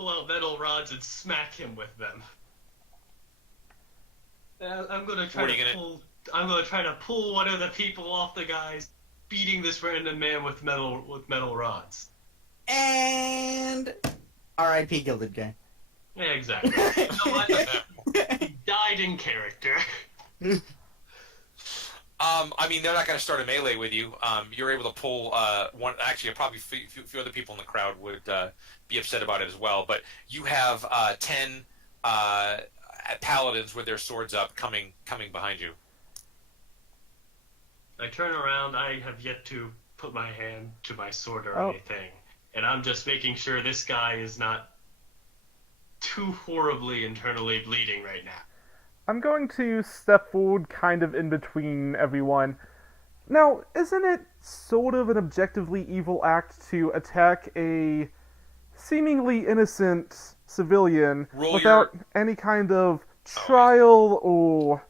pull out metal rods and smack him with them. I'm gonna try to pull one of the people off the guys beating this random man with metal rods. And R.I.P. Gilded Guy. Yeah, exactly. You know what? He died in character. I mean, they're not going to start a melee with you. You're able to pull one. Actually, probably a few other people in the crowd would be upset about it as well. But you have 10 paladins with their swords up coming behind you. I turn around. I have yet to put my hand to my sword or anything, and I'm just making sure this guy is not too horribly internally bleeding right now. I'm going to step forward kind of in between everyone. Now, isn't it sort of an objectively evil act to attack a seemingly innocent civilian without any kind of trial or...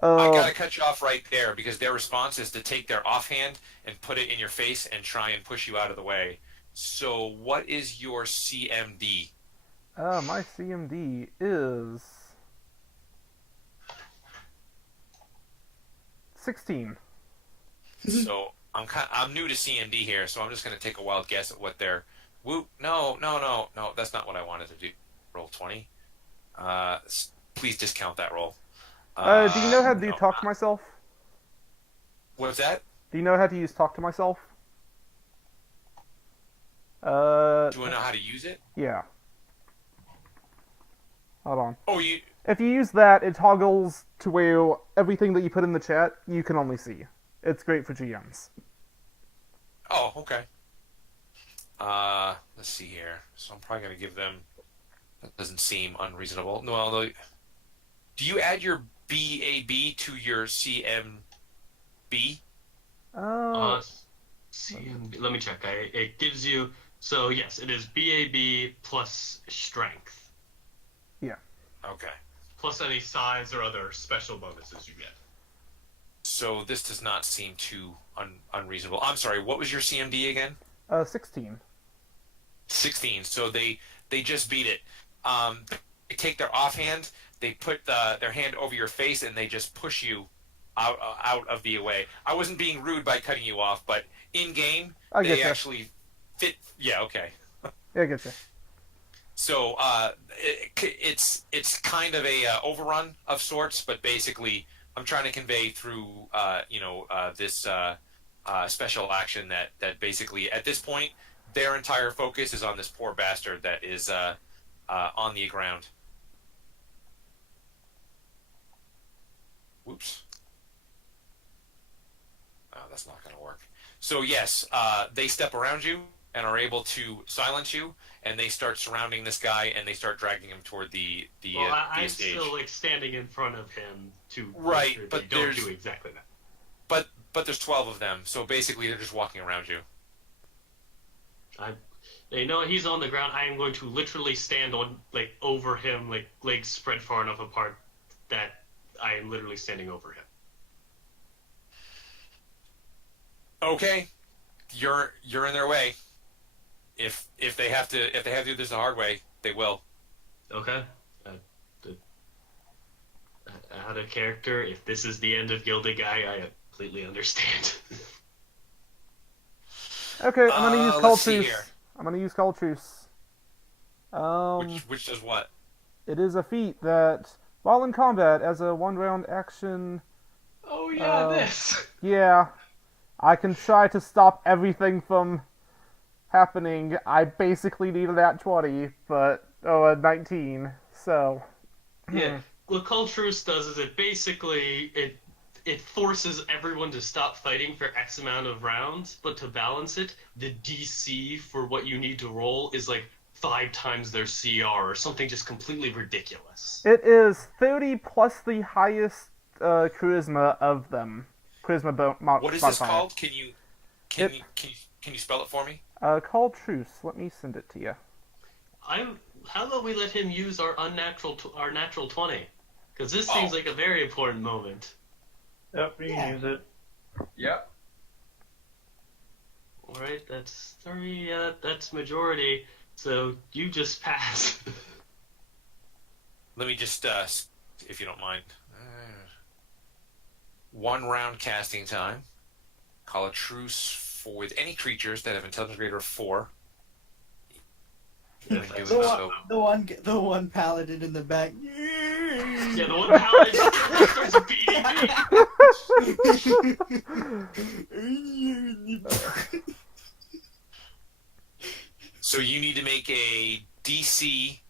I gotta cut you off right there, because their response is to take their offhand and put it in your face and try and push you out of the way. So what is your CMD? My CMD is... 16. So I'm new to CMD here, so I'm just gonna take a wild guess at what their No, that's not what I wanted to do. Roll 20. Please discount that roll. Do you know how to talk to myself? What's that? Do you know how to use talk to myself? Do I know how to use it? Yeah. Hold on. Oh, you... If you use that, it toggles to where everything that you put in the chat, you can only see. It's great for GMs. Oh, okay. Let's see here. So I'm probably going to give them... That doesn't seem unreasonable. No, although... Do you add your BAB to your CMB? CMB. Let me check. It gives you... So, yes, it is BAB plus strength. Yeah. Okay. Plus any size or other special bonuses you get. So this does not seem too unreasonable. I'm sorry, what was your CMD again? 16. 16. So they just beat it. They take their offhand, they put their hand over your face, and they just push you out of the way. I wasn't being rude by cutting you off, but in game they actually fit. Yeah, okay. Yeah, I get you. So it's kind of a overrun of sorts, but basically I'm trying to convey through this special action that basically at this point their entire focus is on this poor bastard that is on the ground. Whoops. Oh, that's not going to work. So yes, they step around you and are able to silence you, and they start surrounding this guy, and they start dragging him toward the I'm stage. still standing in front of him to right, make sure but they don't do exactly that. But there's 12 of them, so basically they're just walking around you. They know he's on the ground. I am going to literally stand over him, legs spread far enough apart that I am literally standing over him. Okay, you're in their way. If they have to do this the hard way, they will. Okay. Out of character, if this is the end of Gilded Guy, I completely understand. Okay, I'm gonna use Call Truce. I'm gonna use Call Truce. Which does what? It is a feat that, while in combat, as a one-round action... Oh yeah, this! Yeah. I can try to stop everything from happening. I basically need a nat 20, but... a 19, so... Yeah, what Call Truce does is it forces everyone to stop fighting for X amount of rounds, but to balance it, the DC for what you need to roll is 5 times their CR or something just completely ridiculous. It is 30 plus the highest charisma of them. Charisma modifier. What is this called? Can you spell it for me? Call Truce. Let me send it to you. How about we let him use our natural 20? Because this seems like a very important moment. Yep, you can use it. Yep. Alright, that's 3, that's majority. So you just pass. Let me just, if you don't mind, 1 round casting time. Call a truce with any creatures that have intelligence greater of 4. And do it, so- The one paladin in the back. Yeah, the one paladin starts beating me. So you need to make a DC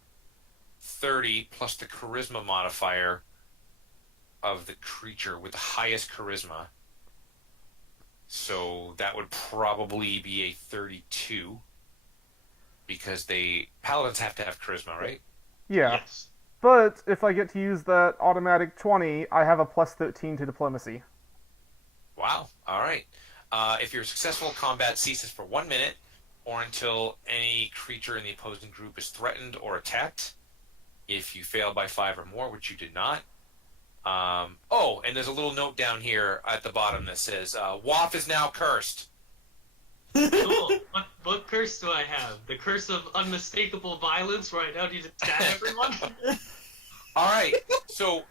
30 plus the charisma modifier of the creature with the highest charisma. So that would probably be a 32 because paladins have to have charisma, right? Yeah. Yes. But if I get to use that automatic 20, I have a plus 13 to diplomacy. Wow. All right. If your successful combat ceases for 1 minute or until any creature in the opposing group is threatened or attacked. If you fail by 5 or more, which you did not. And there's a little note down here at the bottom that says, WAF is now cursed. Cool. What curse do I have? The curse of unmistakable violence, where I now need to stab everyone? All right. So,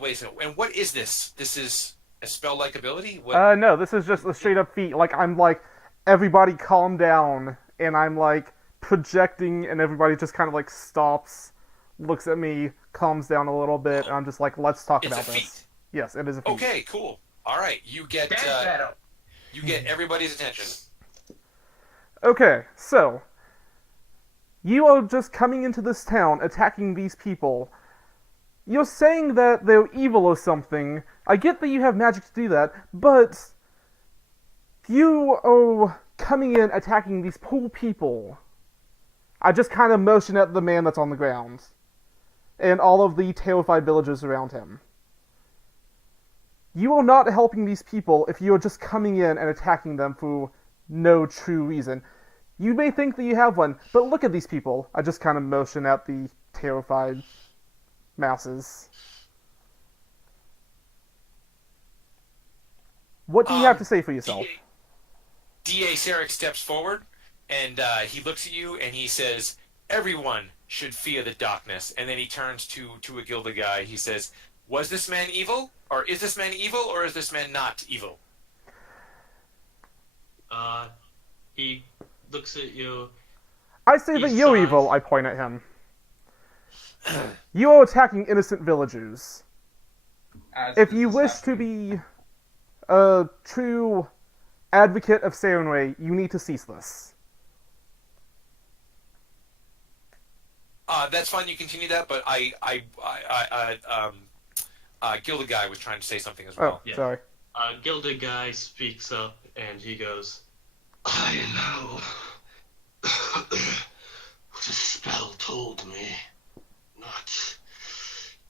wait a second. And what is this? This is a spell-like ability? What? No, this is just a straight up feat. Like, I'm like, everybody calm down, and I'm like, projecting, and everybody just kind of like stops, looks at me, calms down a little bit, and I'm just like, let's talk It's about a this. feat. Yes, it is a feat. Okay, cool. All right. You get everybody's attention. Okay, so you are just coming into this town, attacking these people. You're saying that they're evil or something. I get that you have magic to do that, but you are coming in, attacking these poor people. I just kind of motion at the man that's on the ground, and all of the terrified villagers around him. You are not helping these people if you are just coming in and attacking them for no true reason. You may think that you have one, but look at these people. I just kind of motion at the terrified masses. What do you have to say for yourself? D.A. Sarek steps forward, and he looks at you, and he says, everyone should fear the darkness. And then he turns to a Gilda guy. He says, was this man evil? Or is this man evil, or is this man not evil? He looks at you. I say that you're evil, I point at him. You are attacking innocent villagers. If you wish to be a true advocate of Sarenrae, you need to cease this. That's fine. You continue that, but Gilda guy was trying to say something as well. Oh, sorry. Gilda guy speaks up, and he goes, I know what a spell told me, not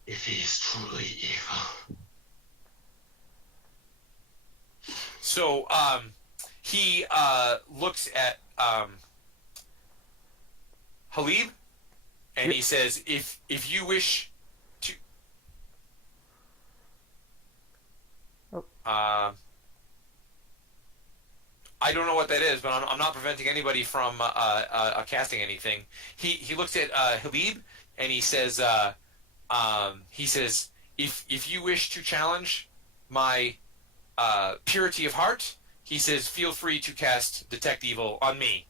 if he is truly evil. So, he looks at Halib, and he says, if you wish to... I don't know what that is, but I'm not preventing anybody from casting anything. He looks at Halib, and he says, if you wish to challenge my purity of heart, he says, feel free to cast Detect Evil on me.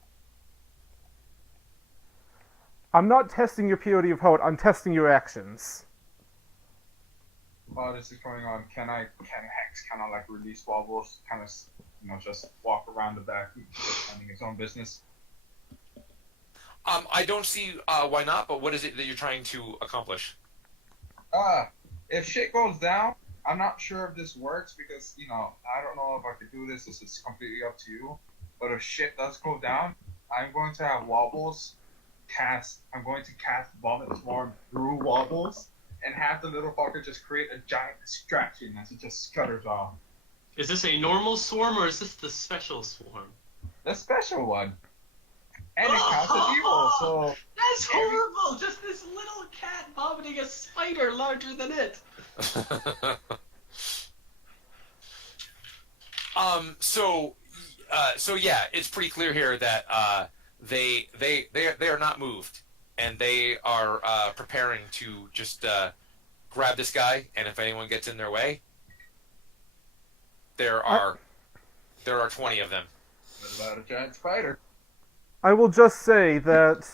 I'm not testing your purity of heart, I'm testing your actions. While this is going on, can Hex kind of like release Wobbles, kind of, just walk around the back, just minding his own business? I don't see why not, but what is it that you're trying to accomplish? If shit goes down, I'm not sure if this works because, I don't know if I could do this. This is completely up to you. But if shit does go down, I'm going to have Wobbles I'm going to cast Vomit Swarm through Wobbles and have the little fucker just create a giant distraction as it just scutters off. Is this a normal swarm, or is this the special swarm? The special one. And it counts as evil, so... That's horrible! Just this little cat vomiting a spider larger than it! So yeah, it's pretty clear here that they are not moved, and they are preparing to just grab this guy. And if anyone gets in their way, there are 20 of them. What about a giant spider? I will just say that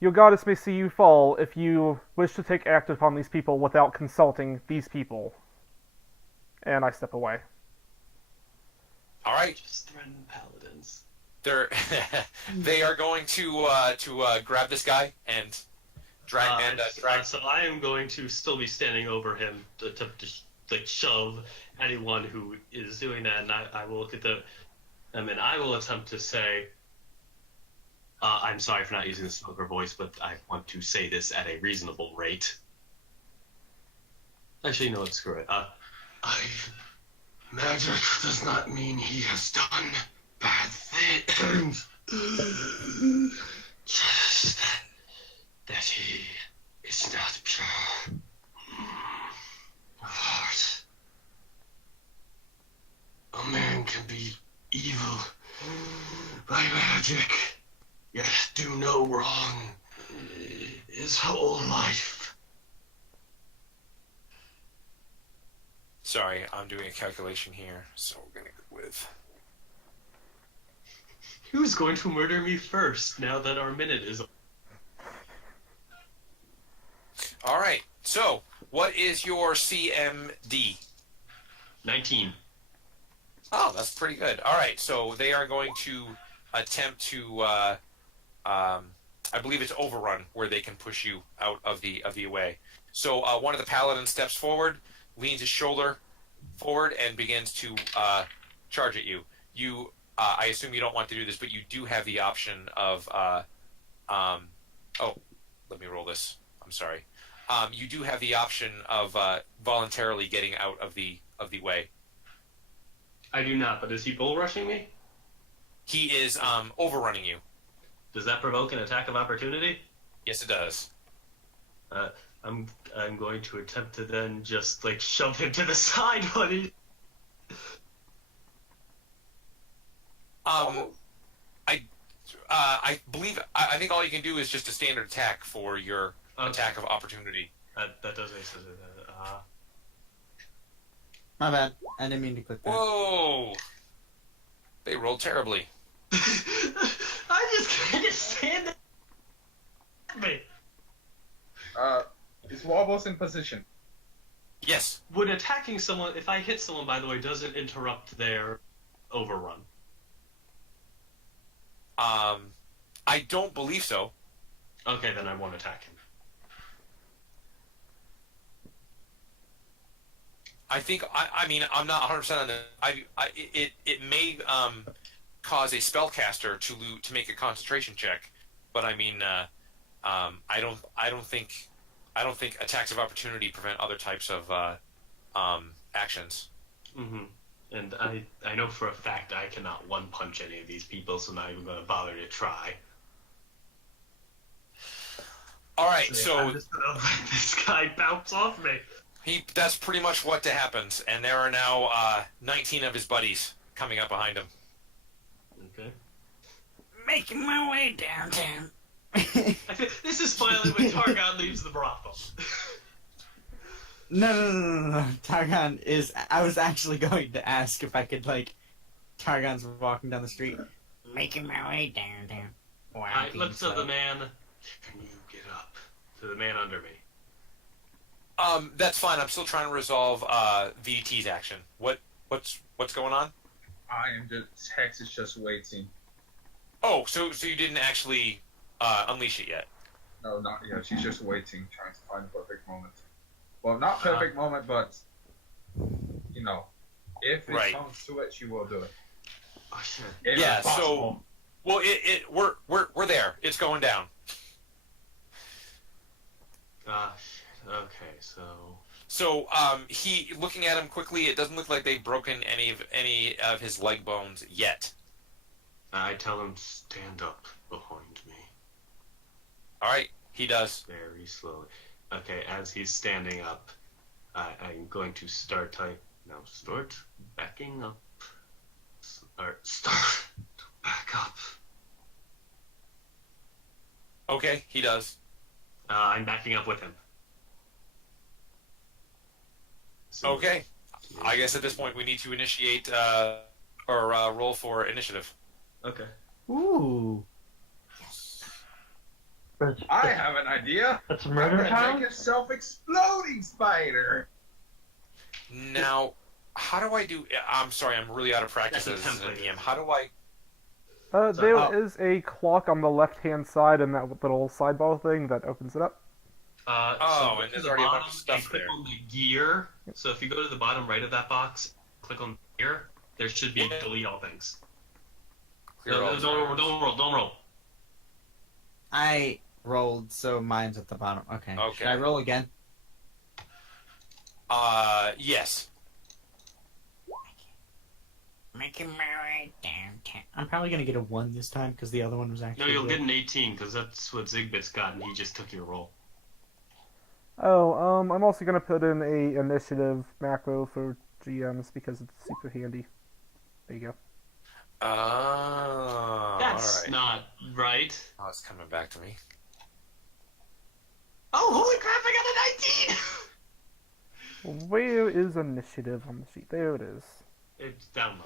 your goddess may see you fall if you wish to take act upon these people without consulting these people. And I step away. All right, Just threaten paladins. they are going to grab this guy and drag. So I am going to still be standing over him to like shove anyone who is doing that, and I will look at them, and I will attempt to say, I'm sorry for not using the smoker voice, but I want to say this at a reasonable rate. Actually, no, screw it. Magic does not mean he has done bad things. Just that he is not pure of heart. A man can be evil by magic, yet do no wrong his whole life. Sorry, I'm doing a calculation here, so we're gonna go with. Who's going to murder me first now that our minute is up? All right. So, what is your CMD? 19. Oh, that's pretty good. All right. So they are going to attempt to, I believe it's overrun, where they can push you out of the way. So one of the paladins steps forward, leans his shoulder forward, and begins to charge at you. You, I assume you don't want to do this, but you do have the option of, oh, let me roll this. I'm sorry. You do have the option of voluntarily getting out of the way. I do not, but is he bull rushing me? He is overrunning you. Does that provoke an attack of opportunity? Yes, it does. I'm going to attempt to then just like shove him to the side when he. I believe I think all you can do is just a standard attack for your attack of opportunity. That does make sense. My bad. I didn't mean to click that. Whoa! They rolled terribly. I just can't stand it. Is Wobbles in position? Yes. When attacking someone, if I hit someone, by the way, does it interrupt their overrun? I don't believe so. Okay, then I won't attack him. I think I mean I'm not 100% on it. It may cause a spellcaster to make a concentration check, but I mean I don't think attacks of opportunity prevent other types of actions. Mm-hmm. And I know for a fact I cannot one punch any of these people, so I'm not even going to bother to try. All right, I'm so just going to let this guy bounce off me. that's pretty much what happens, and there are now 19 of his buddies coming up behind him. Okay. Making my way downtown. This is finally when Targon leaves the brothel. No. Targon is. I was actually going to ask if I could, like. Targon's walking down the street. Making my way downtown. I look to the man. Can you get up? To the man under me. That's fine. I'm still trying to resolve VT's action. What's going on? I am just. Hex is just waiting. Oh, so you didn't actually unleash it yet? No, not yet. She's just waiting, trying to find the perfect moment. Well, not perfect moment, but you know, if it comes to it, she will do it. Oh shit. If Yeah. it's possible. So, well, we're there. It's going down. Shit. Okay, so. So, he looking at him quickly. It doesn't look like they've broken any of his leg bones yet. I tell him stand up behind me. All right, he does. Very slowly. Okay, as he's standing up, I'm going to start backing up. Start to back up. Okay, he does. I'm backing up with him. So, Okay. I guess at this point we need to initiate or roll for initiative. Okay. Ooh. That's, I have an idea. that's I'm murder gonna town? make a self-exploding spider. Now, how do I do? I'm sorry, I'm really out of practice That's as a an template. DM. How do I? There is a clock on the left-hand side and that little sidebar thing that opens it up. Oh, go and to there's the already a bunch bottom of stuff and click there. on the gear. So if you go to the bottom right of that box, click on gear. There should be delete all things. Clear all Don't roll. I rolled, so mine's at the bottom. Okay. Okay. Should I roll again? Yes. Making my way downtown. I'm probably gonna get a 1 this time because the other one was No, actually. you'll good. get an 18 because that's what Zigbit's got, and he just took your roll. Oh, I'm also gonna put in a initiative macro for GMs because it's super handy. There you go. That's all right. not right. Oh, it's coming back to me. Oh, holy crap! I got a 19. Where is initiative on the sheet? There it is. It's down low.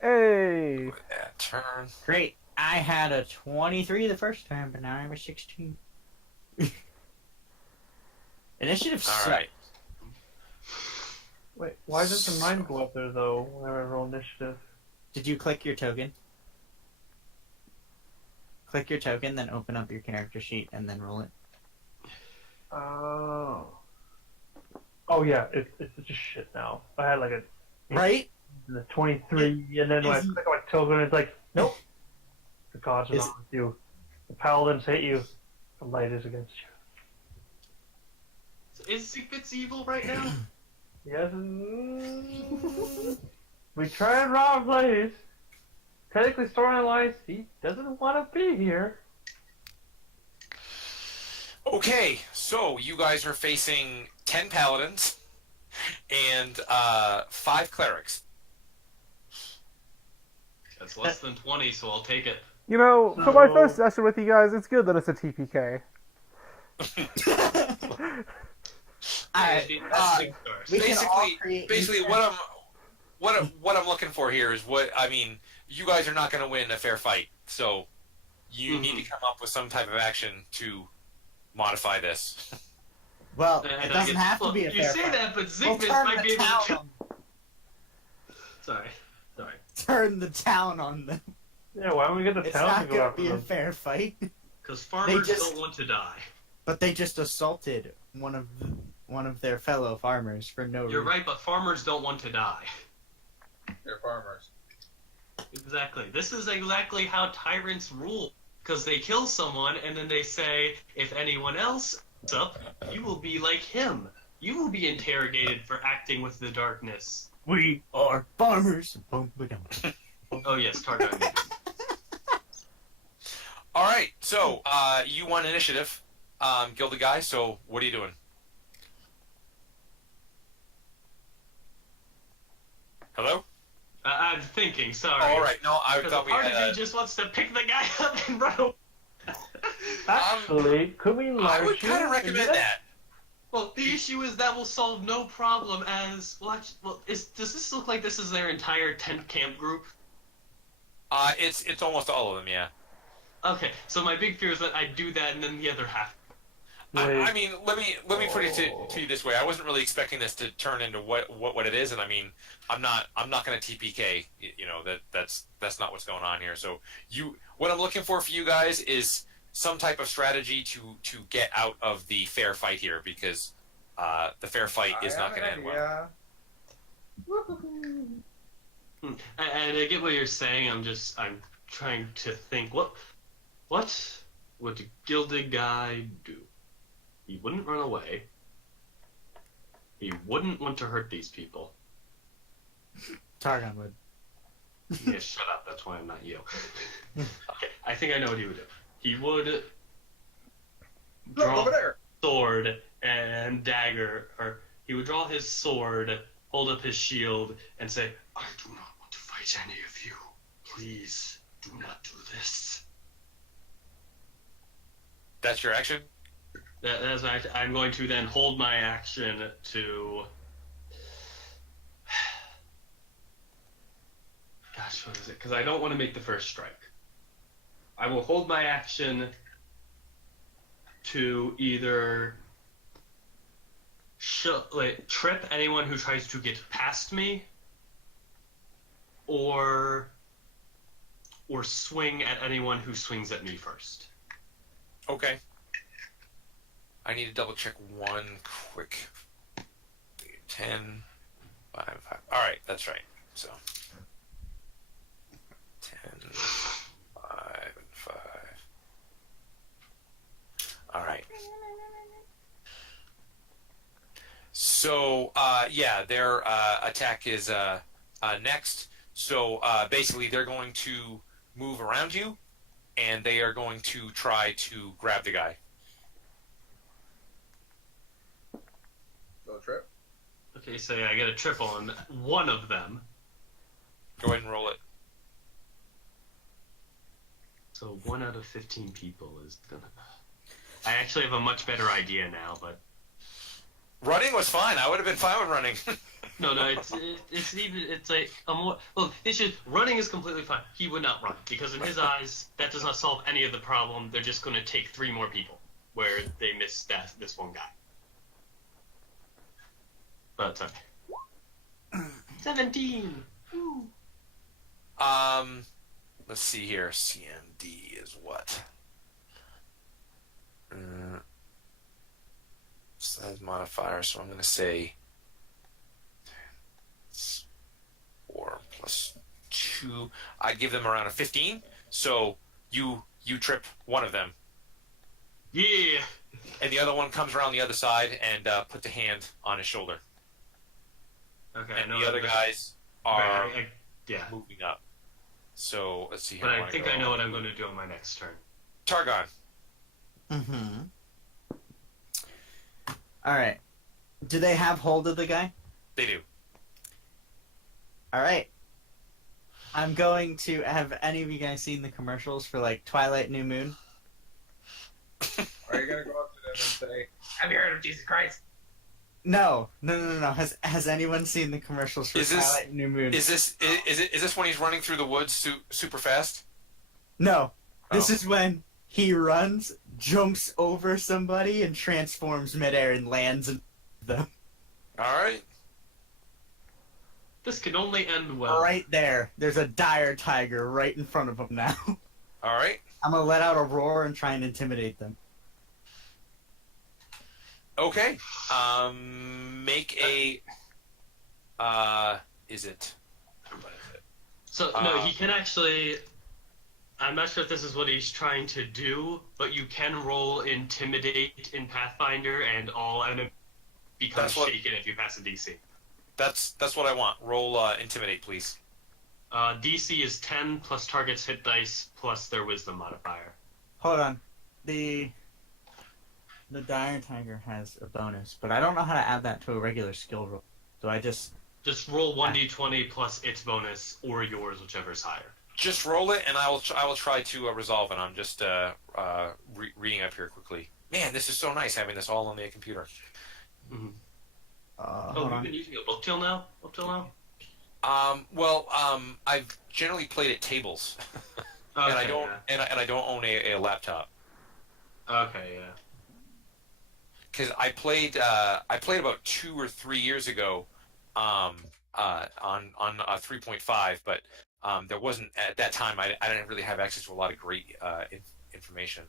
Hey! Yeah, turn. Great. I had a 23 the first time, but now I have a 16. Initiative All sucks. right. Wait, why doesn't mine go up there though whenever I roll initiative? Did you click your token? Click your token, then open up your character sheet, and then roll it. Oh. Oh yeah, it's just shit now. I had like a Right? 23, and then when I Isn't- click on my token, it's like, nope. The gods are Is- not with you. The paladins hate you. The light is against you. Is Zigbit's evil right now? Yes. We try and rob Blaze. Technically, storyline-wise, he doesn't want to be here. Okay, so you guys are facing 10 paladins and 5 clerics. That's less than 20, so I'll take it. You know, for my So- first session with you guys, it's good that it's a TPK. Alright, That's big stars. we can all Basically, create basically, new what I'm looking for here is what I mean. You guys are not going to win a fair fight, so you need to come up with some type of action to modify this. Well, And it I doesn't get- have to well, be a You fair say fight. that, but We'll Zigbit turn might the be able to town kill. on- Sorry. Turn the town on them. Yeah, why don't we get the It's town to not go gonna after be a them? fair fight. Because farmers just- don't want to die. But they just assaulted one of their fellow farmers for no You're reason. right, but farmers don't want to die. They're farmers. Exactly. This is exactly how tyrants rule. Because they kill someone, and then they say, if anyone else is up, you will be like him. You will be interrogated for acting with the darkness. We are farmers. Boom, ba-dum. Oh yes, Targon. All right, so you won initiative, Gilded Guy. So what are you doing? Hello? I'm thinking, sorry. All right, no, I Because thought we part had. of me just wants to pick the guy up and run away. Actually, could we I large would kind of recommend that. Well, the issue is that will solve no problem as... does this look like this is their entire tent camp group? It's almost all of them, yeah. Okay, so my big fear is that I do that and then the other half... I mean, let me put it to you this way. I wasn't really expecting this to turn into what it is, and I mean, I'm not going to TPK. You know that's not what's going on here. So what I'm looking for you guys is some type of strategy to get out of the fair fight here, because the fair fight is not going to end well. And I get what you're saying. I'm trying to think. What would the Gilded Guy do? He wouldn't run away. He wouldn't want to hurt these people. Targon would. Yeah, shut up. That's why I'm not you. Okay, I think I know what he would do. He would Look draw over there. sword and dagger, or he would draw his sword, hold up his shield, and say, "I do not want to fight any of you. Please do not do this." That's your action. That's I'm going to then hold my action to. Gosh, what is it? Because I don't want to make the first strike. I will hold my action to either trip anyone who tries to get past me, or swing at anyone who swings at me first. Okay. I need to double check one quick. 10, 5, 5. All right, that's right. So 10, 5, and 5. All right. So yeah, their attack is next. So basically, they're going to move around you, and they are going to try to grab the guy. So trip. Okay, so I get a triple on one of them. Go ahead and roll it. So 1 out of 15 people is gonna. I actually have a much better idea now, but Running was fine. I would have been fine with running. no, it's like a more. Well, running is completely fine. He would not run because in his eyes that does not solve any of the problem. They're just going to take 3 more people where they miss this one guy. But it's okay. 17. Woo. Let's see here. CMD is what? Size modifier, so I'm going to say 4 plus 2. I give them around a 15. So you trip one of them, Yeah. and the other one comes around the other side and puts a hand on his shoulder. Okay. And the other guys are yeah. moving up. So let's see here. But I think I know what I'm going to do on my next turn. Targon. Mm-hmm. Alright. Do they have hold of the guy? They do. Alright. I'm going to have any of you guys seen the commercials for, like, Twilight New Moon? Are you gonna go up to them and say, "Have you heard of Jesus Christ"? No. Has anyone seen the commercials for Is this- Twilight New Moon? Is this when he's running through the woods super fast? No. This Oh. is when he runs, jumps over somebody, and transforms midair and lands in them. All right. This can only end well. Right there. There's a dire tiger right in front of him now. All right. I'm gonna let out a roar and try and intimidate them. Okay. Make a. Is it? What is it? So no, he can actually. I'm not sure if this is what he's trying to do, but you can roll Intimidate in Pathfinder, and all enemies become That's what- shaken if you pass a DC. That's what I want. Roll intimidate, please. DC is 10 plus target's hit dice plus their Wisdom modifier. Hold on. The dire tiger has a bonus, but I don't know how to add that to a regular skill roll. So I just... Just roll 1d20 plus its bonus or yours, whichever is higher. Just roll it, and I will try to resolve it. I'm just reading up here quickly. Man, this is so nice having this all on the computer. Mm-hmm. hold You've on. been using a book till now? Up till now? I've generally played at tables, Okay, and I don't yeah. and I don't own a laptop. Okay, yeah. Because I played about 2 or 3 years ago, on 3.5, but there wasn't at that time. I didn't really have access to a lot of great information.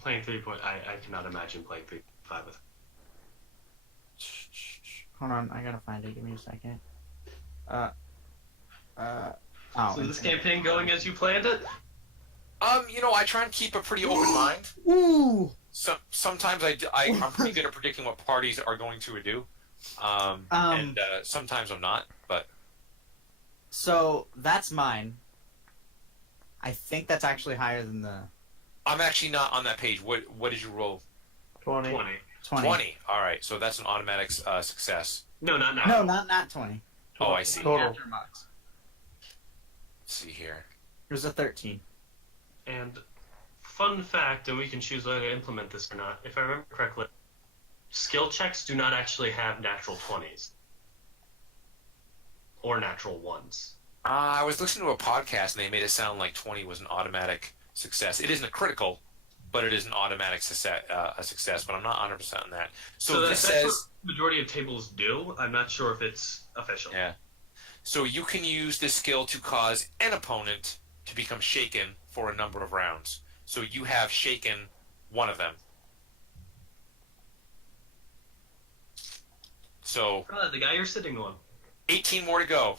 Playing 3. I cannot imagine playing 3.5 with. Hold on, I gotta find it. Give me a second. So this campaign going as you planned it? I try and keep a pretty open mind. Ooh! Sometimes I'm pretty good at predicting what parties are going to do, and sometimes I'm not. But So, that's mine. I think that's actually higher than the I'm actually not on that page. What did you roll? 20. 20. 20. 20. All right, so that's an automatic success. No, not now. No, not 20. Oh, I see. Total. After Mux. Let's see here. It was a 13. And fun fact, and we can choose whether to implement this or not. If I remember correctly, skill checks do not actually have natural 20s or natural 1s. I was listening to a podcast and they made it sound like 20 was an automatic success. It isn't a critical, but it is an automatic success. But I'm not 100% on that. So this that's what says the majority of tables do. I'm not sure if it's official. yeah. So you can use this skill to cause an opponent to become shaken for a number of rounds. So you have shaken one of them. So The guy you're sitting on. 18 more to go.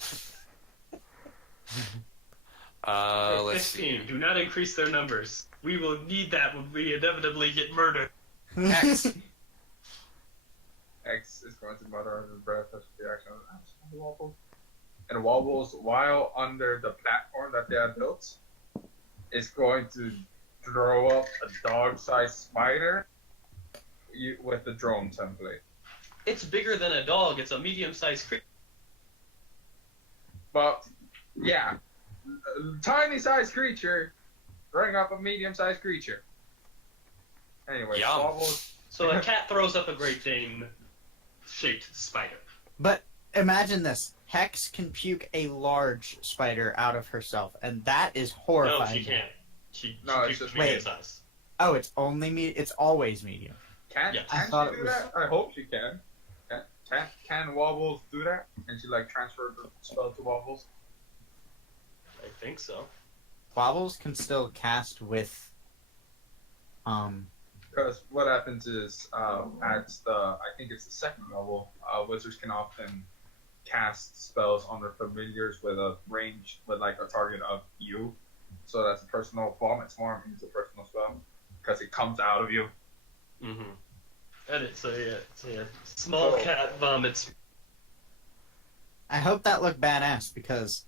Let's 15. see. Do not increase their numbers. We will need that when we inevitably get murdered. X. X is going to mutter under breath as the action of the Wobbles. And Wobbles, while under the platform that they have built, is going to throw up a dog-sized spider with the drone template. It's bigger than a dog. It's a medium-sized creature. But, yeah, a tiny-sized creature throwing up a medium-sized creature. Anyway, Yum. Wobbles. So a cat throws up a Great Dane-shaped spider. But imagine this. Hex can puke a large spider out of herself, and that is horrifying. No, she can't. She No, it's pukes just medium wait. size. Oh, it's it's always medium. Can Yes. I she thought do it was- that? I hope she can. Can Wobbles do that? And she transfer the spell to Wobbles? I think so. Wobbles can still cast with Because what happens is at I think it's the second level, wizards can often cast spells on their familiars with a range with a target of you. So that's a personal vomit swarm is a personal spell because it comes out of you. Mm-hmm. And it's a small cat vomits. I hope that looked badass because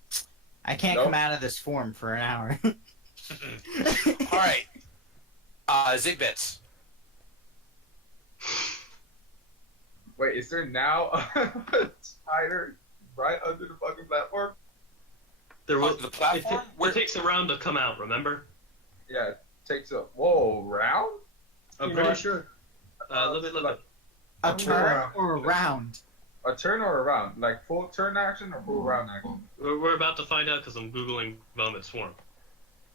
I can't Nope. come out of this form for an hour. All right. Zigbits. Wait, is there now a spider right under the fucking platform? There was, The platform? it takes a round to come out, remember? Yeah, it takes a round. I'm You pretty know- sure. Let me look up. A turn or a round? A turn or a round? Like full turn action or full round action? We're about to find out because I'm Googling Vomit Swarm.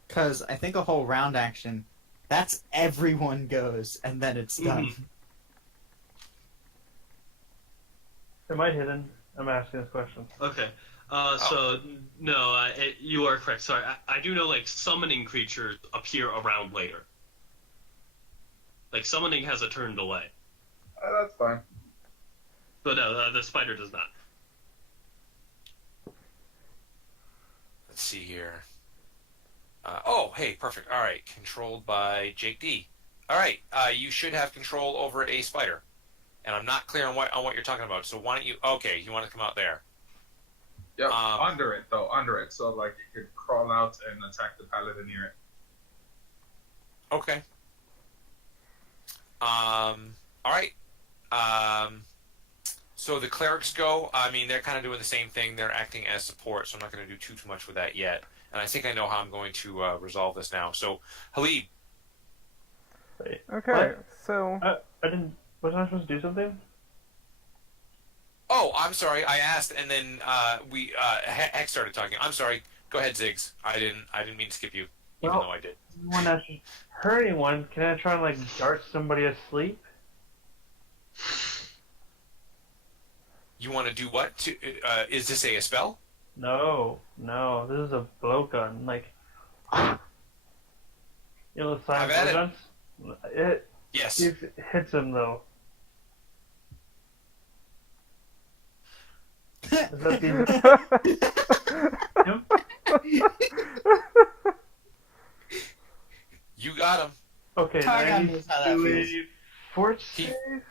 Because I think a whole round action, that's everyone goes, and then it's done. Mhm. Am I hidden? I'm asking this question. Okay. So, no, you are correct. Sorry. I do know, summoning creatures appear around later. Summoning has a turn delay. That's fine. But no, the spider does not. Let's see here. Hey, perfect. All right, controlled by Jake D. All right, you should have control over a spider, and I'm not clear on what you're talking about. So why don't you? Okay, you want to come out there? Yep, under it. So you could crawl out and attack the paladin near it. Okay. All right. So the clerics go. I mean, they're kind of doing the same thing. They're acting as support, so I'm not going to do too much with that yet. And I think I know how I'm going to resolve this now. So, Halib. Wait. Okay, What? so I didn't. Wasn't I supposed to do something? Oh, I'm sorry. I asked, and then Hex started talking. I'm sorry. Go ahead, Ziggs. I didn't mean to skip you, even Well- though I did. When I should hurt anyone, can I try and dart somebody asleep? You want to do what? Is this a spell? No, this is a blowgun. You know the I've silent had it. blowguns? It Yes. hits him though. Is that the You got him. okay? Targon knows how that feels. Fort He- save.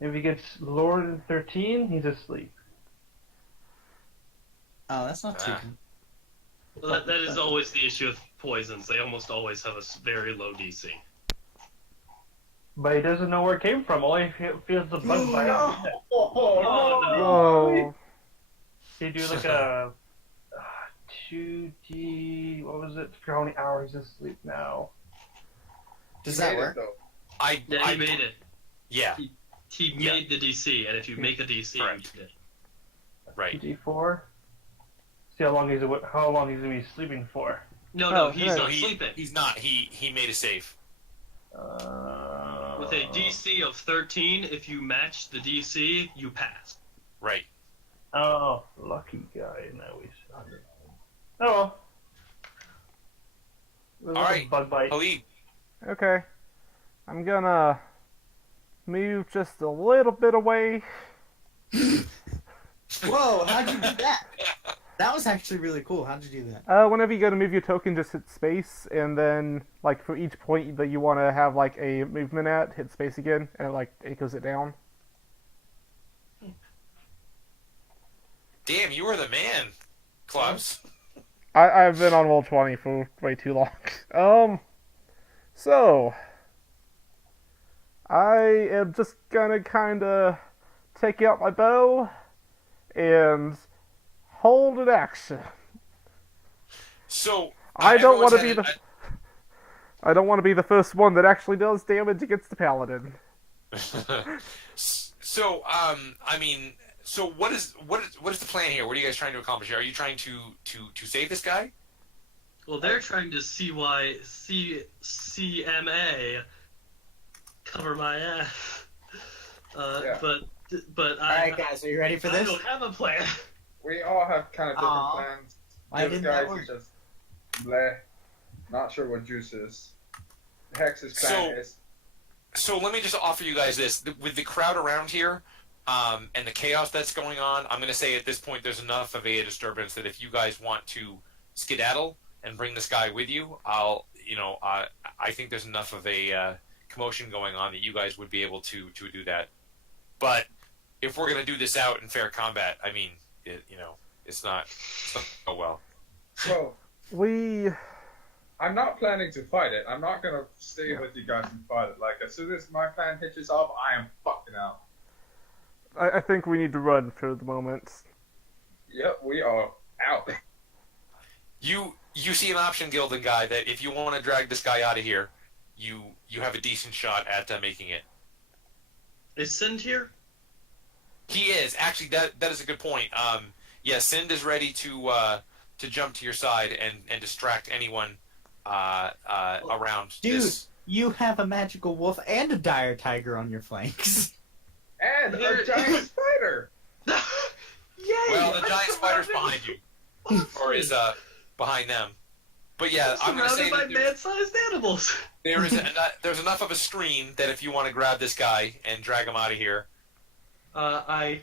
If he gets lower than 13, he's asleep. Oh, that's not too Ah. good. Well, that is always the issue with poisons. They almost always have a very low DC. But he doesn't know where it came from. All he feels the bug bite. oh, He do a 2D. What was it? I forgot how many hours he's asleep now. Does He that made work? it, though. I Yeah, he made it. Yeah, He Yeah. made the DC, and if you make a DC, you Correct. did. right. G4. See how long he's gonna be sleeping for. No, Oh, he's right. not sleeping. He's not. He made a save. With a DC of 13, if you match the DC, you pass. Right. Oh, lucky guy. Now he's under. Oh well. There's All a right. Bug bite. Khalid, Okay. I'm gonna move just a little bit away. Whoa, how'd you do that? That was actually really cool. How'd you do that? Whenever you go to move your token, just hit space, and then like for each point that you want to have like a movement at, hit space again, and it like echoes it down. damn, you were the man, Clubs. I've been on roll 20 for way too long. So I am just gonna kind of take out my bow and hold an action. So I don't want to everyone's be had I don't want to be the first one that actually does damage against the paladin. So, I mean, so what is the plan here? What are you guys trying to accomplish here? Are you trying to save this guy? Well, they're trying to CMA cover my ass. Yeah. But All right, guys, are you ready for I this? don't have a plan. We all have kind of different Aw. plans. Why This didn't guy that work? is just bleh. Not sure what juice is. Hex's plan is. So let me just offer you guys this: with the crowd around here, and the chaos that's going on, I'm going to say at this point there's enough of a disturbance that if you guys want to skedaddle and bring this guy with you, I think there's enough of a commotion going on that you guys would be able to do that. But if we're going to do this out in fair combat, I mean, it's not oh well. So, I'm not planning to fight it. I'm not gonna stay with you guys and fight it. Like, as soon as my plan hitches off, I am fucking out. I think we need to run for the moment. Yep, we are out. You see an option, Gildan guy, that if you want to drag this guy out of here, you have a decent shot at making it. Is Sind here? He is actually. That is a good point. Yeah, Sind is ready to jump to your side and distract anyone around. Dude, This. you have a magical wolf and a dire tiger on your flanks. And a giant spider. Yay! Well, the I'm giant spider's surrounded- behind you, or is behind them. But yeah, I'm going to say surrounded by that man-sized animals. there's enough of a screen that if you want to grab this guy and drag him out of here. I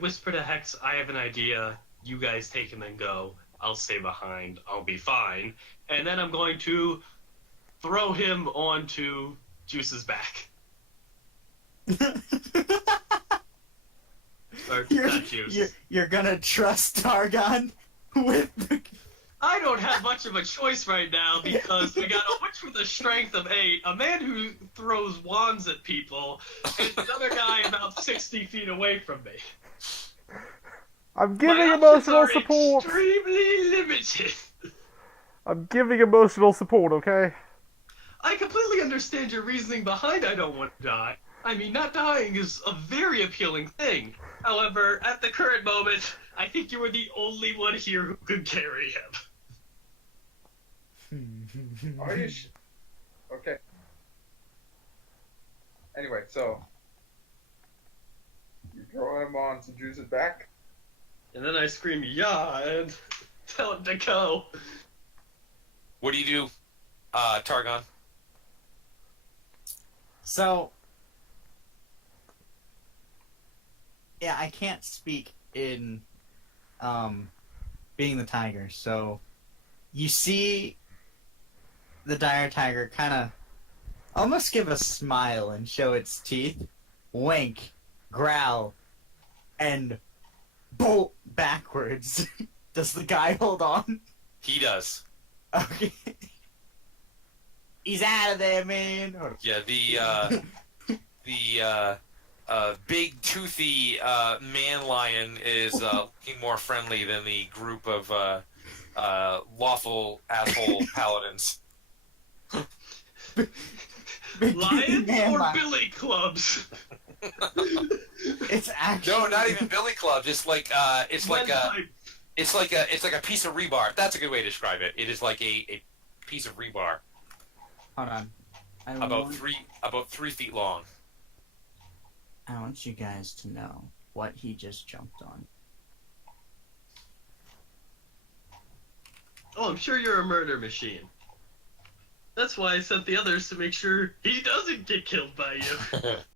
whisper to Hex, I have an idea. You guys take him and go. I'll stay behind. I'll be fine. And then I'm going to throw him onto Juice's back. Or not Juice. you're gonna trust Targon with the... I don't have much of a choice right now because we got a witch with a strength of 8, a man who throws wands at people, and another guy about 60 feet away from me. I'm giving My emotional options are support. extremely limited. I'm giving emotional support, okay? I completely understand your reasoning behind I don't want to die. I mean, not dying is a very appealing thing. However, at the current moment, I think you are the only one here who could carry him. Are you okay. Anyway, so you throw him on to Juice's back. And then I scream, yeah, and tell him to go. What do you do, Targon? So, yeah, I can't speak in being the tiger. So, you see the dire tiger kind of almost give a smile and show its teeth, wink, growl, and bolt backwards. Does the guy hold on? He does. Okay. He's out of there, man. Yeah, the big toothy man lion is looking more friendly than the group of lawful asshole paladins. Lions Man, or my- billy clubs? It's actually No, not even billy clubs. It's like it's like a piece of rebar. That's a good way to describe it. It is like a piece of rebar Hold on. about 3 feet long. I want you guys to know what he just jumped on. Oh, I'm sure you're a murder machine. That's why I sent the others to make sure he doesn't get killed by you.